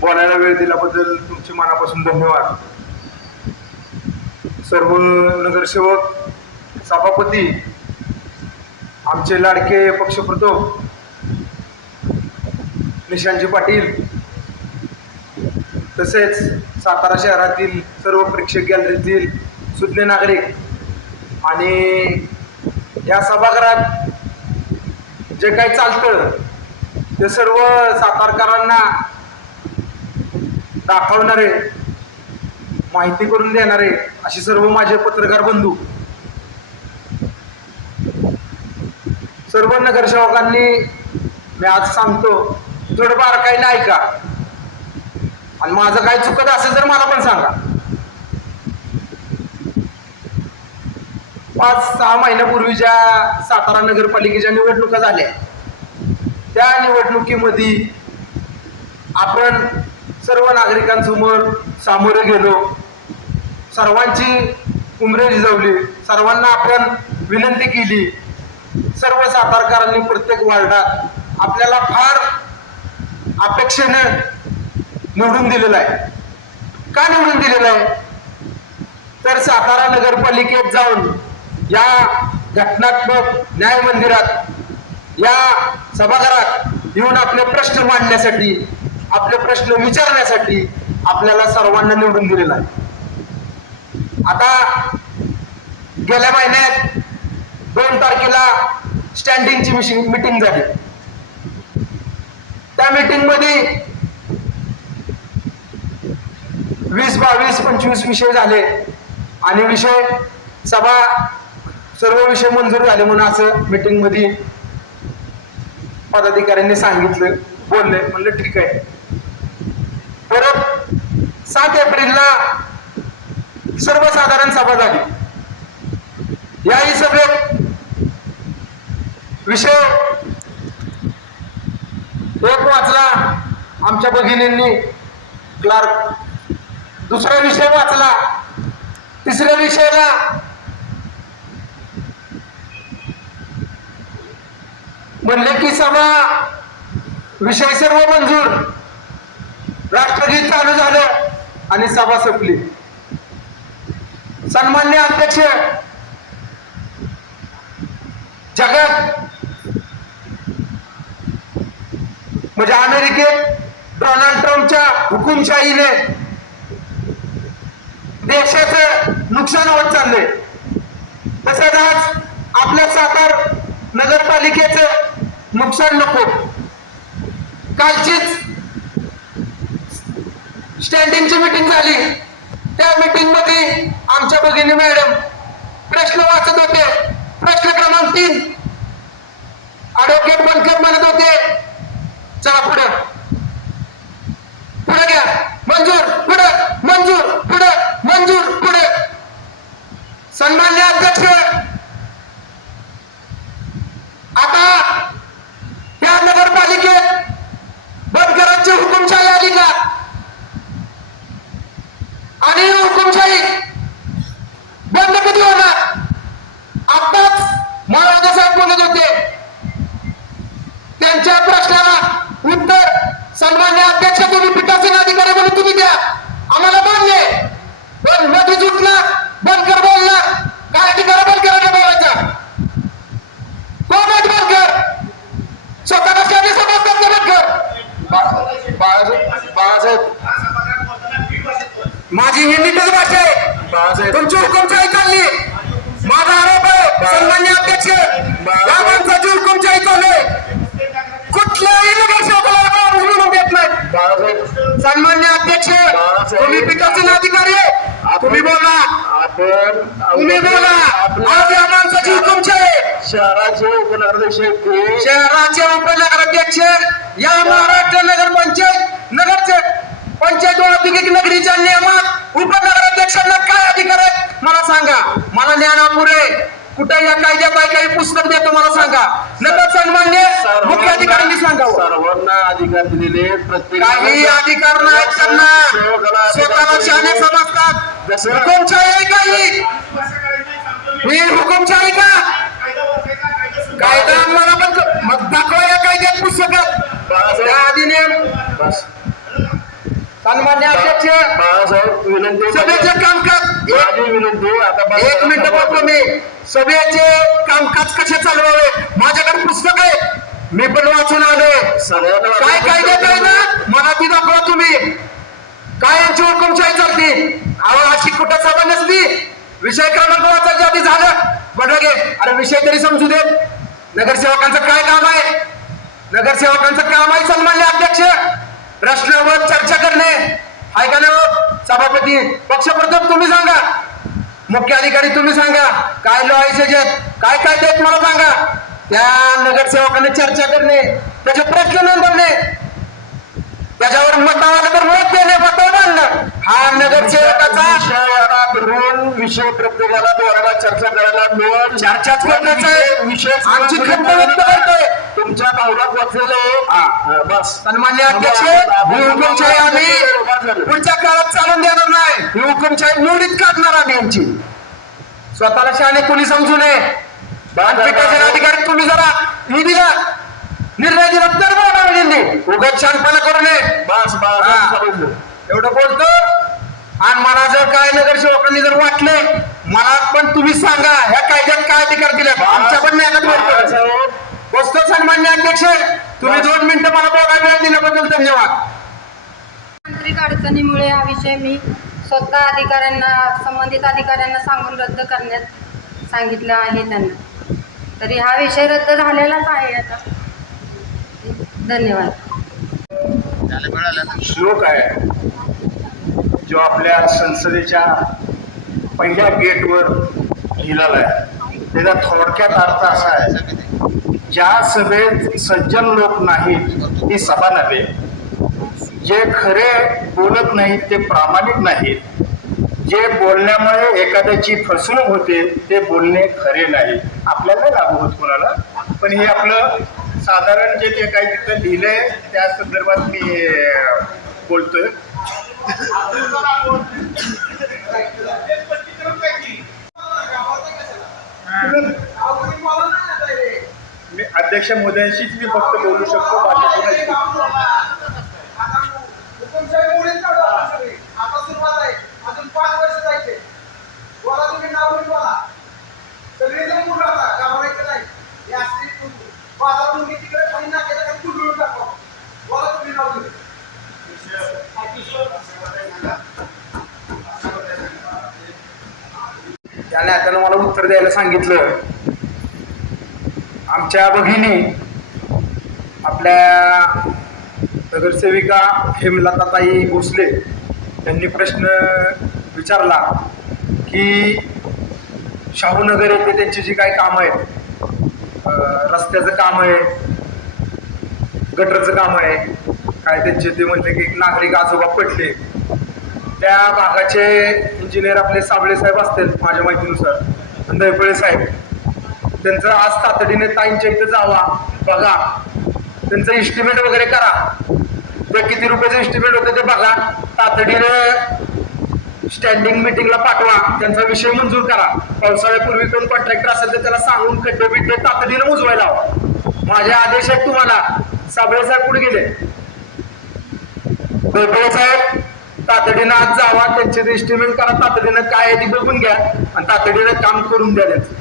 बोलायला वेळ दिल्याबद्दल तुमचे मनापासून धन्यवाद. सर्व नगरसेवक, सभापती, आमचे लाडके पक्षप्रमुख निशांतजी पाटील, तसेच सातारा शहरातील सर्व प्रेक्षक गॅलरीतील सुज्ञ नागरिक आणि या सभागृहात जे काही चालतं ते सर्व सातारकरांना दाखवणारे, माहिती करून देणारे असे सर्व माझे पत्रकार बंधू, सर्व नगरसेवकांनी मी आज सांगतो थोडं बारकाईने ऐका आणि माझं काही चुकत असेल तर मला पण सांगा. 5-6 महिन्यापूर्वी ज्या सातारा नगरपालिकेच्या निवडणुका झाल्या, त्या निवडणुकीमध्ये आपण सर्व नागरिकांसमोर सामोरे गेलो, सर्वांची उमरे रिजवली, सर्वांना आपण विनंती केली. सर्व सातारकरांनी प्रत्येक वार्डात आपल्याला फार अपेक्षेने निवडून दिलेलं आहे. का निवडून दिलेलं आहे तर सातारा नगरपालिकेत जाऊन या घटनात्मक न्याय मंदिरात, या सभागृहात येऊन आपले प्रश्न मांडण्यासाठी, आपले प्रश्न विचारण्यासाठी आपल्याला सर्वांना निवडून दिलेला आहे. आता गेल्या महिन्यात 2 तारखेला स्टँडिंगची मीटिंग झाली. त्या मीटिंग मध्ये 20, 22, 25 विषय झाले आणि सर्व विषय मंजूर झाले म्हणून असं मीटिंग मध्ये पदाधिकाऱ्यांनी सांगितलं, बोलले. म्हणलं ठीक आहे. परत 7 एप्रिलला सर्वसाधारण सभा झाली. याही सभेत विषय एक वाचला आमच्या भगिनींनी, क्लार्क. दुसरा विषय वाचला. तिसऱ्या विषयाला म्हणले की सभा विषय सर्व मंजूर. राष्ट्रगीत चालू झालं आणि सभा संपली. सन्माननीय अध्यक्ष, जगात म्हणजे अमेरिकेत डोनाल्ड ट्रम्पच्या हुकुमशाहीने देशाचं नुकसान होत चाललंय, तसंच आज आपल्या सातार नगरपालिकेचं नुकसान नको. कालचीच स्टँडिंगची मीटिंग झाली. त्या मीटिंग मध्ये आमच्या भगिनी मॅडम प्रश्न वाचत होते. प्रश्न क्रमांक 3 ॲडव्होकेट बनकर म्हणत होते, चला पुढे पुढे घ्या, मंजूर, पुढे मंजूर, पुढे मंजूर, पुढे. सन्माननीय अध्यक्ष, आता या नगरपालिकेत बनकरांची हुकुमशाही आली का? आणि हुकुमशाही बंद कधी होणार? आताच महाराजा साहेब बोलत होते, त्यांच्या प्रश्नाला उत्तर सन्मान्य अध्यक्ष तुम्ही पीठासीन अधिकारी म्हणून तुम्ही द्या, आम्हाला मान्य आहे. पण मध्ये सुटला बनकर बोलणार, काय अधिकार बनकरांना बोलायचा? कोण आहेत बनकर? स्वतःला शाने समजतात का बनकर? बाळासाहेब, माझी ही नीटच भाषा आहे. तुमची हुकुमशाही चालली. माझा आरोप आहे सन्मान्य अध्यक्ष, या माणसाची हुकुमशाही चालू आहे. कुठल्याही नगरसेवकाला बोलून देत नाही. सन्मान्य अध्यक्ष, तुम्ही पीठासीन अधिकारी आहे, तुम्ही बोला, तुम्ही बोला. आज या माणसाची हुकुमशाही. शहराचे उपनगराध्यक्ष या महाराष्ट्र नगर पंचायत औद्योगिक नगरीच्या नियमात उपनगराध्यक्षांना काय अधिकार आहेत मला सांगा. मला ज्ञान अपुरे. कुठे या कायद्यात काही पुस्तक देतो मला सांगा. नगर सन्मान्य मुख्य अधिकाऱ्यांनी सांगावं. सर्वांना अधिकार दिलेले, काही अधिकार नाहीत त्यांना. स्वतःला शहाणे समजतात. हुकुमशाही आहे काही? ही हुकुमशाही का? कायदा मला पण मग दाखवा या कायद्यात पुस्तकात. त्या अधिनियम सन्मान्य अध्यक्ष बाळासाहेब विनंती सभेचे कामकाज माझी विनंती आता बस एक मिनिट बोलतो मी. सभेचे कामकाज कसे चालवावे माझ्याकडे पुस्तक आहे, मी पण वाचून आलोय. सगळ्यांना काय कायदे काय ना मला ती दाखवा तुम्ही. काय यांची हुकुमशाही चालती? अहो अशी कुठं सभा नसती. विषय क्रमांक वाचायच्या आधी झालं बघा गे. अरे विषय तरी समजू देत. नगरसेवकांचं काय काम आहे? नगरसेवकांचं काम आहे सन्मान्य अध्यक्ष प्रश्नावर चर्चा करणे. आहे का नाही सभापती? पक्षप्रमुख तुम्ही सांगा, मुख्य अधिकारी तुम्ही सांगा, काय लॉ आहे काय काय देत मला सांगा. त्या नगरसेवकांनी चर्चा करणे, त्याचे प्रश्न नोंदवणे, त्याच्यावर मतावाला तर मत देणे, मत मांडणं हा नगरसेवकाचा विषय प्रत्येकाला द्वारा चर्चा करायला मिळेल. चर्चाच करण्याचा आहे. विषय आमची खंत व्यक्त करतोय. तुमच्या भावनात वाचलेले बस. सन्मान्य अध्यक्ष ही हुकुमशाही आम्ही पुढच्या काळात चालून देणार नाही. ही हुकुमशाही मोडीत काढणार आम्ही यांची. स्वतःला शहाणे कोणी समजू नये. बांधपिटाचे अधिकारी तुम्ही जरा ही दिला निर्णय दिला तर उगाच छानपणा करू नये. बस बस एवढं बोलतो. आणि मला जर काय नगरसेवकांनी जर वाटले मला पण तुम्ही सांगा ह्या कायद्यात काय अधिकार दिले आमच्या पण नाही बसतो. सन्मान्य अध्यक्ष तुम्ही 2 मिनिटं मला बोलायला वेळ दिल्याबद्दल धन्यवाद. तांत्रिक अडचणीमुळे हा विषय मी स्वतः अधिकाऱ्यांना संबंधित अधिकाऱ्यांना सांगून रद्द करण्यात सांगितलं आहे त्यांना. तरी हा विषय रद्द झालेलाच आहे आता. धन्यवाद. श्लोक आहे जो आपल्या संसदेच्या पहिल्या गेटवर लिहिलेला आहे. त्याचा थोडक्यात अर्थ असा आहे, ज्या सभेत सज्जन लोक नाहीत ती सभा नव्हे. जे खरे बोलत नाहीत ते प्रामाणिक नाहीत. जे बोलण्यामुळे एखाद्याची फसवणूक होते ते बोलणे खरे नाही. आपल्याला नाही लागू होत कोणाला, पण हे आपलं साधारण जे काही तिथं लिहिलंय त्या संदर्भात मी बोलतोय. मी अध्यक्ष महोदयांशीच मी फक्त बोलू शकतो. त्याने त्यानं मला उत्तर द्यायला सांगितलं. आमच्या भगिनी आपल्या नगरसेविका हेमलताताई भोसले यांनी प्रश्न विचारला की शाहूनगर येथे त्यांची जी काही कामं आहेत, रस्त्याचं काम आहे, गटरचं काम आहे, काय त्यांचे ते म्हणले की नागरिक आजोबा पडले, त्या भागाचे इंजिनियर आपले साबळे साहेब असतील माझ्या माहितीनुसार, दैपळे साहेब, त्यांचं आज तातडीने ताईंच्या इथं जावा, बघा, त्यांचं इस्टिमेट वगैरे करा, ते किती रुपयाचं इस्टिमेट होतं ते बघा, तातडीने स्टँडिंग मिटिंगला पाठवा, त्यांचा विषय मंजूर करा. पावसाळ्यापूर्वी कोण कॉन्ट्रॅक्टर असेल तर त्याला सांगून खड्डे बिड्डे तातडीने मुजवायला हवा. माझे आदेश आहेत तुम्हाला. साबळे साहेब कुठे गेले? दैपळे साहेब तातडीनं आज जावा, त्यांचे एस्टिमेट करा, तातडीनं काय आहे ती बघून घ्या आणि तातडीनं काम करून द्या त्यांचं.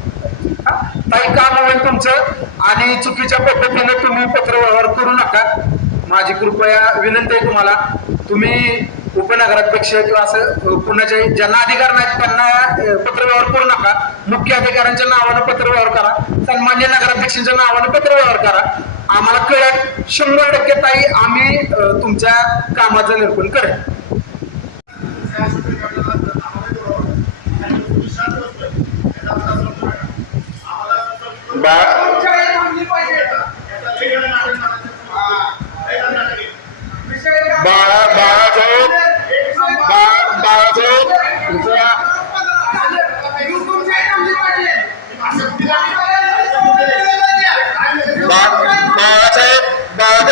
काही काम होईल तुमचं आणि चुकीच्या पद्धतीने तुम्ही पत्रव्यवहार करू नका. माझी कृपया विनंती आहे तुम्हाला. तुम्ही उपनगराध्यक्ष किंवा असं कुणाच्या ज्यांना अधिकार नाहीत त्यांना पत्रव्यवहार करू नका. मुख्य अधिकाऱ्यांच्या नावानं पत्रव्यवहार करा, सन्मान्य नगराध्यक्षांच्या नावानं पत्रव्यवहार करा. आम्हाला कळत 100% ताई आम्ही तुमच्या कामाचं निरूपण करेल.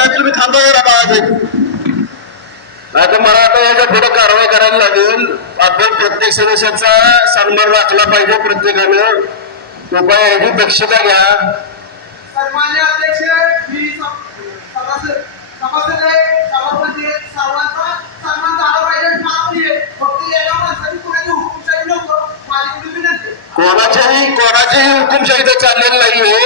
तुम्ही थांबा जरा बाळासाहेब, नाही तर मला आता याच्या पुढे कारवाई करायला लागेल. आपण प्रत्येक सदस्याचा सन्मान राखला पाहिजे. प्रत्येकानं उपायाची दक्षता घ्या. सन्मान्य अध्यक्ष, मी सभासद आहे, सभापती सर्वांचा सन्मान कोणाचीही हुकुमशाही तर चाललेली नाहीये.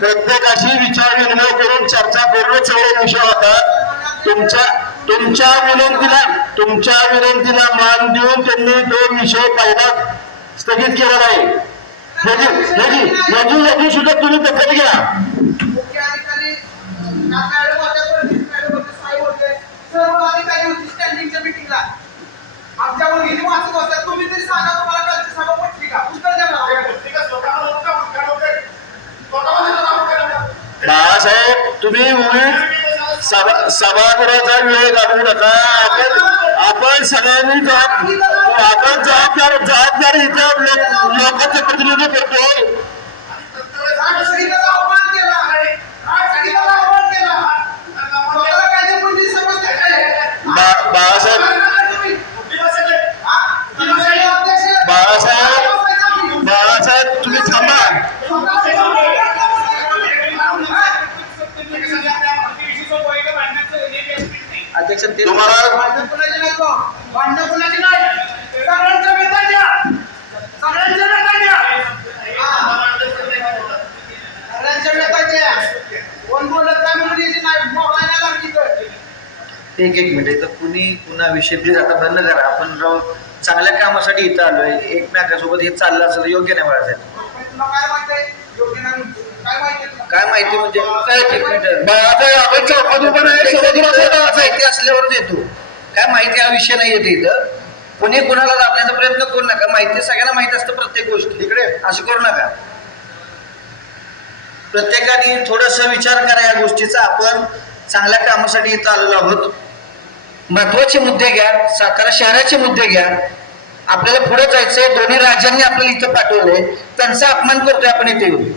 प्रत्येकाशी विचार विनिमय करून चर्चा करूनच सगळे विषय होतात. तुमच्या विनंतीला मान देऊन त्यांनी तो विषय पहिला स्थगित केलेला आहे. याची सुद्धा तुम्ही दखल घ्या. मुख्य अधिकारी मॅडम होत्या, मॅडम होते, साहेब होते, सर्व अधिकारी होते स्टँडिंगच्या मिटिंगला. आमच्या मुलगीने वाचत होत्या. तुम्ही तरी सांगा, तुम्हाला कालची सभा पटली का? उत्तर द्या मला. बाळासाहेब, तुम्ही उगीच सभागृहाचा वेळ घालवू नका. आपण सगळ्यांनी जबाबदार इथं लोकांचं प्रतिनिधित्व करतोय. संघटनेचा अवमान केला. संघटनेचा अवमान केला. स्वतःला कायदे मंडळी समजते काय? बाळासाहेब तुम्ही थांबा. अध्यक्ष तुम्हाला भांडण कुणाची नाही तो. भांडण कुणाची नाही. सगळ्यांचं वेतन द्या. सगळ्यांचं वेतन द्या. सगळ्यांचं वेतन द्या. कोण बोलत नाही म्हणून याची नाही मोबाईल नाही लागली तर. एक मिनिट तर पुन्हा विषय प्लीज आता बंद करा. आपण राव चांगल्या कामासाठी इथं आलोय. एकमेकांसोबत हे चाललं असं योग्य नाही मला तुला काय माहिती? योग्य नाही. काय माहिती तुला? काय माहिती म्हणजे काय एक मिनिट बाळासाहेब, आपण चौकात उभं नाही, सभागृहात माहिती असल्यावरच येतो. काय माहिती हा विषय नाही येते इथं. कोणी कोणाला दाबण्याचा प्रयत्न करू नका. माहिती सगळ्यांना माहिती असतं प्रत्येक गोष्टी. इकडे असं करू नका. प्रत्येकाने थोडस विचार करा या गोष्टीचा. आपण चांगल्या कामासाठी इथं आलेलो आहोत. महत्वाचे मुद्दे घ्या. सातारा शहराचे मुद्दे घ्या. आपल्याला पुढे जायचंय. दोन्ही राज्यांनी आपल्याला इथं पाठवलंय. त्यांचा अपमान करतोय आपण इथे येऊन.